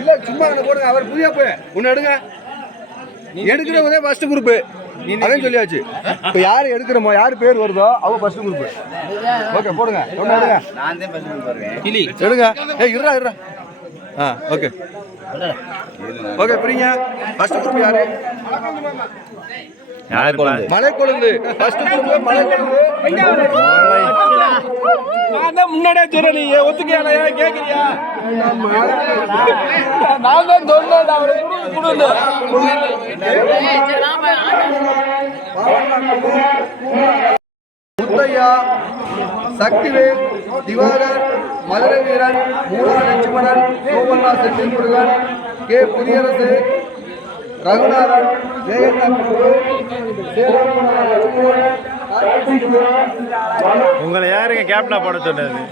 இல்ல சும்மா போடுங்க. அவர் புதிய போய் ஒன்னு எடுங்க. எடுக்கிறவங்க ஃபர்ஸ்ட் குரூப் அதையும் சொல்லியாச்சு. இப்போ யார் எடுக்கிறோமோ யார் பேர் வருதோ அவங்க ஃபர்ஸ்ட் குரூப் ஓகே போடுங்க. ஒன்று எடுங்க. நான் தான் பஸ் வருவேன் கிளி எடுங்க. ஏய் இருடா இருடா. ஆ ஓகே ஓகே புரியுங்க ஃபர்ஸ்ட் குரூப் யாரு? யார் கொழுந்து மலை கொழுந்து ஃபர்ஸ்ட் குரூப் மலை கொழுந்து நான் தான் முன்னாடியே சொல்றேன் நீ ஒத்துக்கியா கேக்குறியா? நான் தான் சொன்னேன் அவரை கொடுங்க முத்தையா சக்திவேல் திவாகர் மதுரை வீரன் மூலா லட்சுமணன் சோமண்ணா செந்தில் முருகன் கே புதியரசு ரகுநாதன் உங்களை யாருங்க கேப்டனா போட சொன்னது?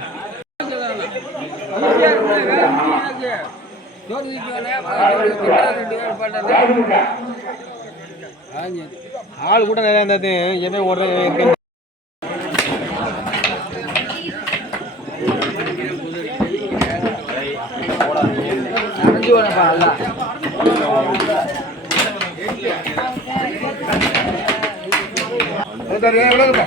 ஆள் கூட நிறைய இருந்தது. எவன் ஒரு விலகுப்பா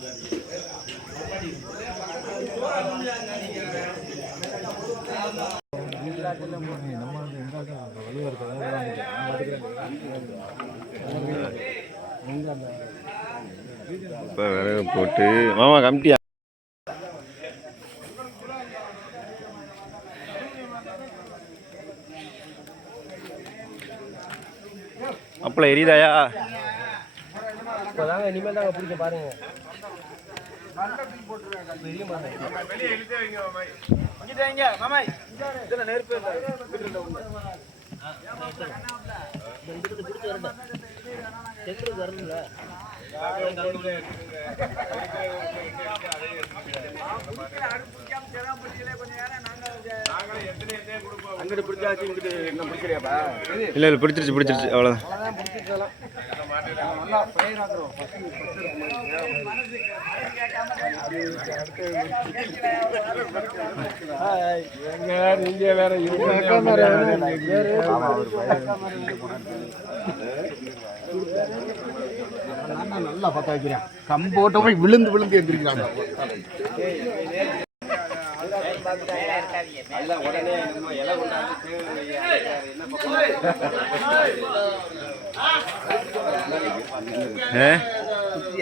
இப்போ விறகு போட்டு மாமா கமிட்டியா அப்பள எரியுதாயா? இப்போதாங்க இனிமேல் தாங்க பிடிக்க பாருங்க. அங்கிட்டு பிடிச்சாச்சு இங்கிட்டு இன்னும் பிடிக்கலையாப்பா இல்லை இல்லை பிடிச்சிருச்சு பிடிச்சிருச்சு அவ்வளோதான் நல்லா ஃபயர் ஆக்குறோம் எங்க நீங்க வேற நல்லா பத்த வைக்கிறேன். கம்போட்ட போய் விழுந்து விழுந்து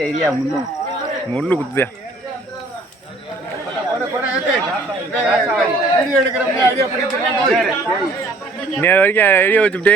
ஏரியா முன்னும் முள்ளு குத்துதா நேரம் வரைக்கும் எரிய வச்சுட்டு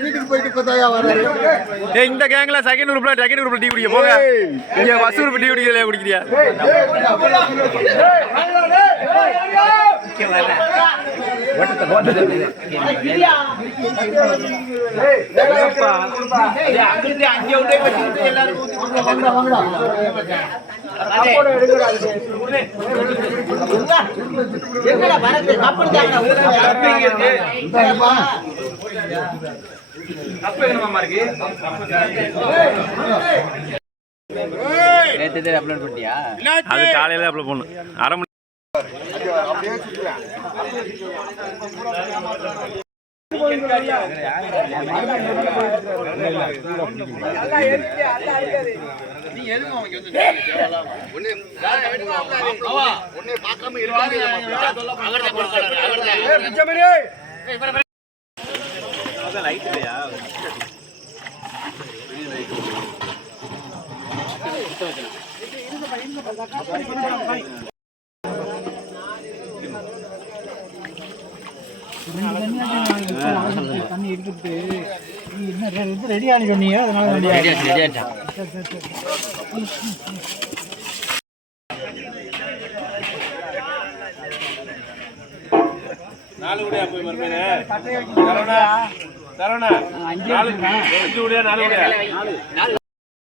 வீட்டுக்கு போயிட்டு இப்பதாயா இந்த கேங்ல செகண்ட் குரூப்ல செகண்ட் குரூப்ல டீ குடிக்க போங்க இங்க ஃபர்ஸ்ட் குரூப் டீ குடிக்கல குடிக்கிறியா நேற்று அப்லோட் பண்ணிட்டியா அது காலையில அப்ளை பண்ணும் அரை மணி ரெடியானு சொன்னீங்க அதனால ரெடியாச்சு ரெடியாச்சா நாலு விடையா போய் மறுமையில தரோனா நாலு அஞ்சு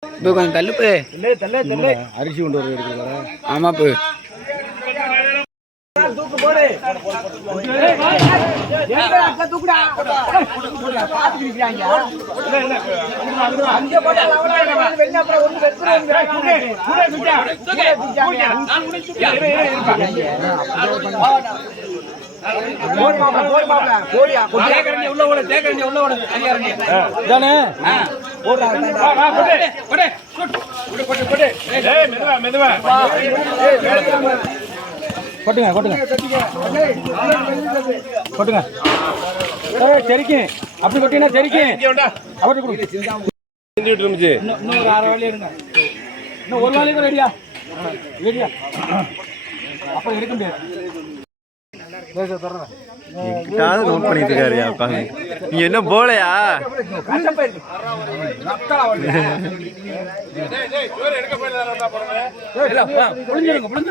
இப்போ கொஞ்சம் தள்ளுப்பு அரிசி கொண்டு வர ஆமாப்பு தானே கொட்டுங்க கொட்டுங்க. கொட்டுங்க. அப்படி கொட்டினா வேண்டா அப்படி கொடுங்க ஒரு அரை வழி இருங்க. இன்னும் ஒரு வேலைக்கு ரெடியா. ரெடியா. அப்புறம் எடுக்க முடியாது. எங்கிட்டாவது நோட் பண்ணிட்டு இருக்காருயா உட்காந்து நீங்க என்ன போலையா?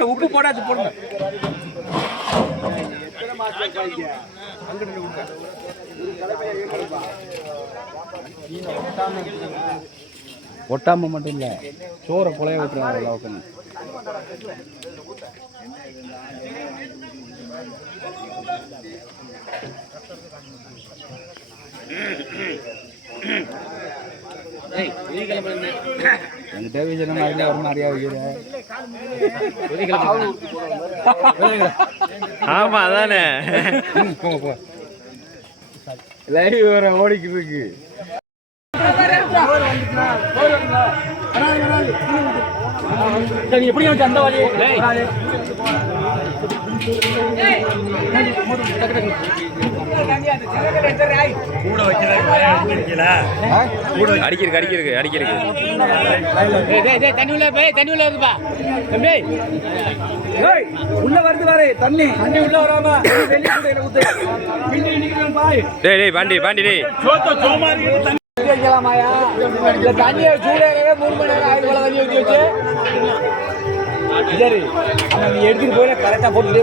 உப்பு போடாச்சு போடுங்க ஒட்டாம மட்டும் இல்ல சோற கொலைய விட்டுறாங்க அளவுக்கு ஒரு மாதிரியா வைக்கிறேன் ஆமா அதானே. லைவ் வேற ஓடிக்கிட்டு இருக்கு. நீ எப்படி வச்சு அந்த வழி அடிக்கிறதுக்கு அடிக்கிறதுக்கு அடிக்கிறதுக்கு உள்ள வருது பாரு தண்ணி தண்ணி உள்ள வராம வெளியே கூட ஊத்து பின்னாடி நிக்கிறேன் பாய் டேய். டேய் பாண்டி பாண்டி டேய் வைக்கலாமாயா இல்ல தண்ணியை சூடேறவே மூணு மணி நேரம் ஆயிரம் தண்ணி ஊற்றி வச்சு. சரி எடுத்துட்டு போய் கரெக்டா போட்டு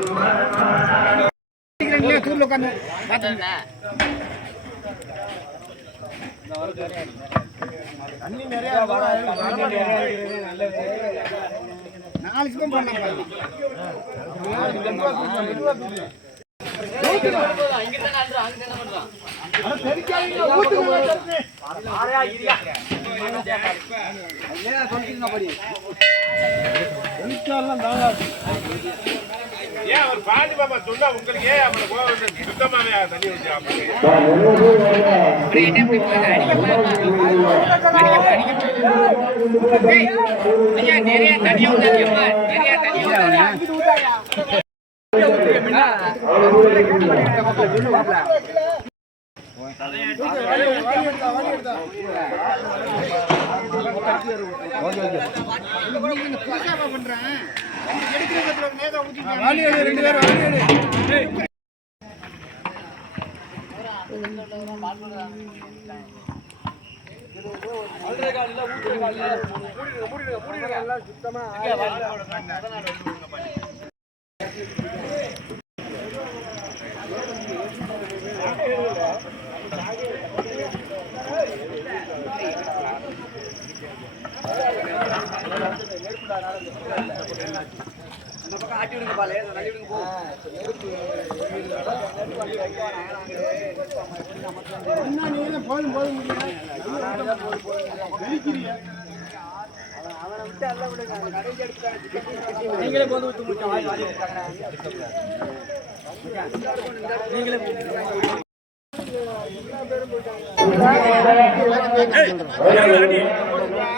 அப்படியே தூரில் உட்காந்து தண்ணி நிறைய நாலு சிப்பம் பண்ணாங்க சொல்லிருந்தபடி ஏன் அவர் பாண்டி பாபா சொன்னா உங்களுக்கு ஏன் அவரை கோவம் சுத்தமாவே தண்ணி ஊற்றி நிறைய தண்ணி ஊற்றியம்மா நிறைய தண்ணி ஊற்றாங்க பண்றேன் மூடிடுங்க மூடிடுங்க எல்லாம் சுத்தமா இந்த பக்கம் ஆட்டி நீங்களே போது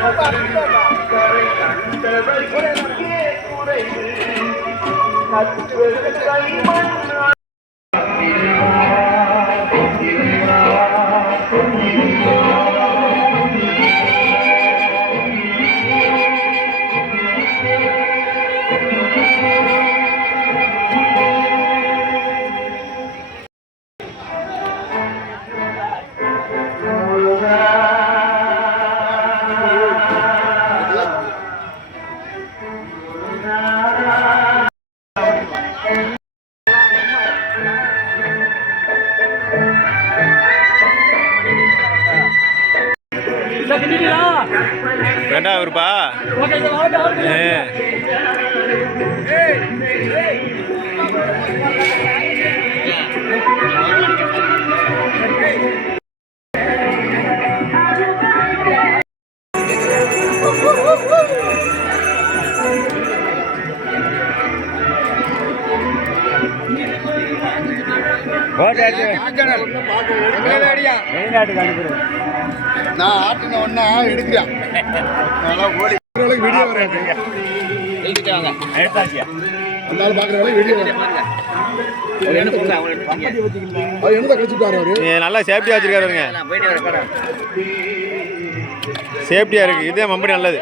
I'm going to go to the hospital. I'm going to go to the. I'm going to go to the. வெளிநாட்டுக்கு அனுப்புறேன் நான் ஆட்டின ஒன்னா எடுக்கிறான் வீடியோ எடுத்தாச்சியா? அந்த பாக்குற வீடியோ நல்லா சேஃப்டியா வச்சிருக்காருங்க. சேஃப்டியா இருக்கு. இதே மம்படி நல்லது.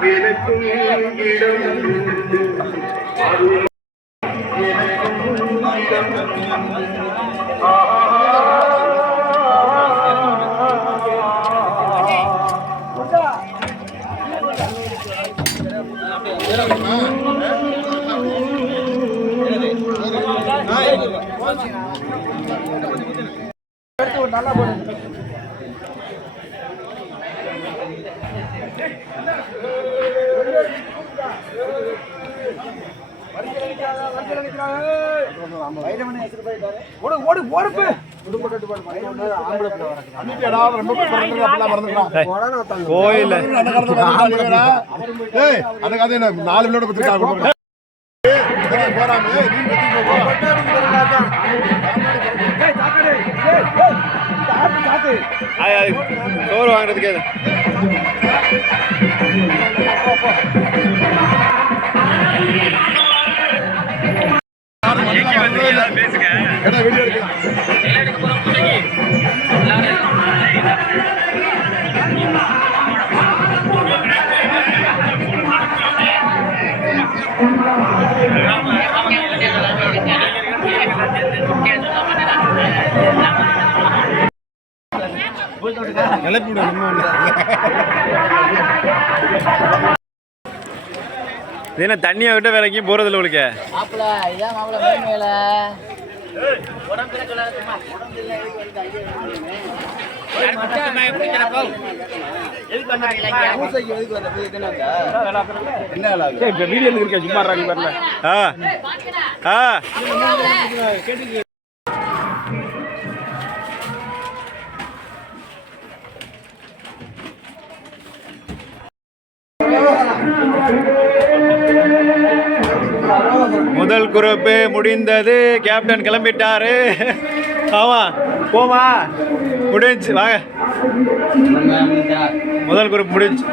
விளக்கும் இடம் உண்டு அது எனக்கும் இடம் உண்டு நல்லா போடுங்க கோயில் அந்த கதையில நாலு விளையாட பத்திரிக்கா வாங்குறதுக்கு கிளப்பி என்ன தண்ணியை விட்டு வேற எங்கேயும் போறதில்ல உங்களுக்கு. வீடியோ இருக்க சும்மா ஆ ஆ. குரூப்பு முடிந்தது. கேப்டன் கிளம்பிட்டாரு. ஆமா போமா. முடிஞ்சு வாங்க. முதல் குரூப் முடிஞ்சு.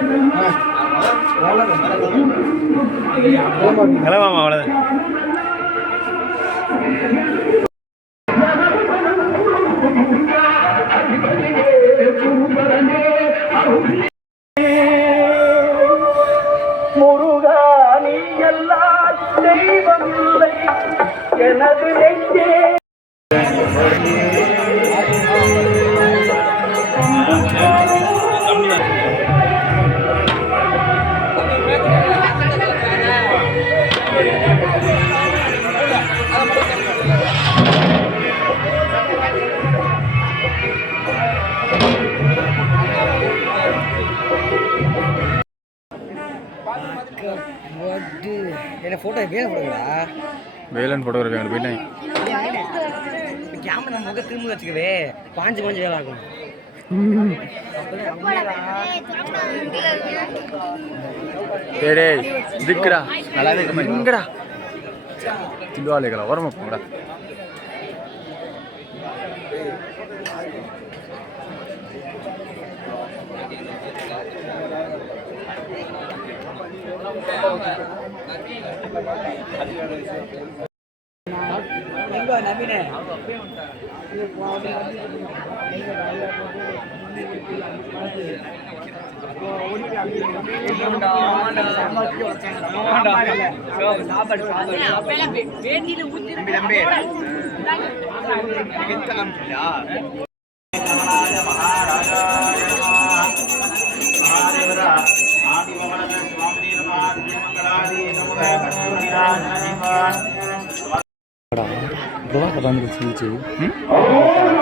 கிளம்பாமா அவ்வளோதான் எனது நெஞ்சே என்ன ஃபோட்டோ வேணும் போடுங்களா? வேலன் ஃபோட்டோகிராஃபி அங்கே போயிட்டேன் கேமரா முக திரும்ப வச்சுக்கவே பாஞ்சு பாஞ்சு வேலை ஆகும். இதுக்குடா. இருக்குமா இங்கடா. தில்வாலேக்கலா ஓரமா போங்கடா நவீன. வேண்டியில்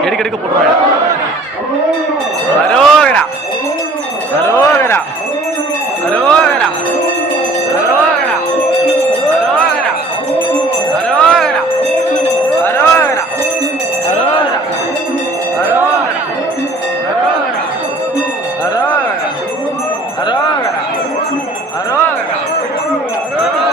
எடுக்க எடுக்க போட்டுருவாங்க அரோகரா அரோகரா அரோகரா அரோகரா அரோகரா அரோகரா அரோகரா அரோகரா அரோகரா அரோகரா அரோகரா அரோகரா அரோகரா அரோகரா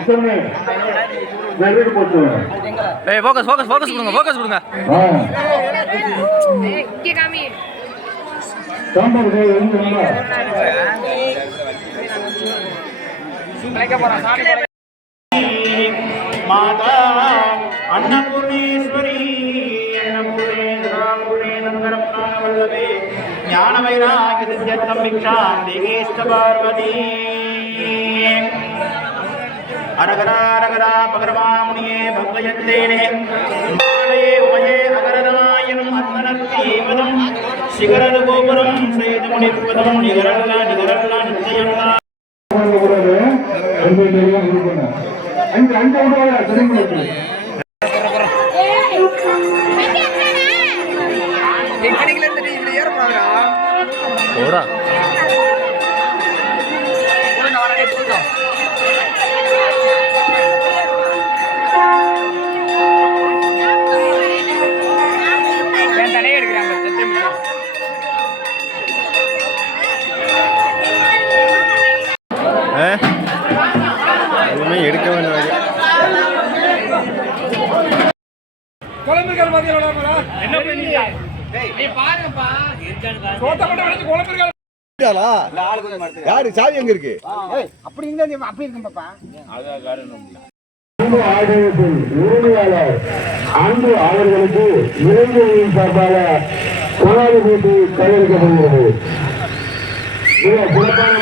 இத்தனை நிறைய போட்டு ஏய் ஃபோக்கஸ் ஃபோக்கஸ் ஃபோக்கஸ் அன்னபூர்ணேஸ்வரி ஞான வைராகிய பார்வதி. அரகரா அரகரா பகர்வா முனியே பங்கயத்தேனே மாலையே உமையே அகரதமாயினும் அந்தனத்தி ஏவதம். போடா. யாரு? சாவி எங்க இருக்கு? அப்படி இருந்தா அப்படி இருக்கும் பாப்பா. அன்பு ஆதரவு உரிமையாளர் அன்பு அவர்களுக்கு இளைஞர்களின் சார்பாக கொண்டாடி போட்டி கையளிக்கப்படுகிறது மிக சிறப்பான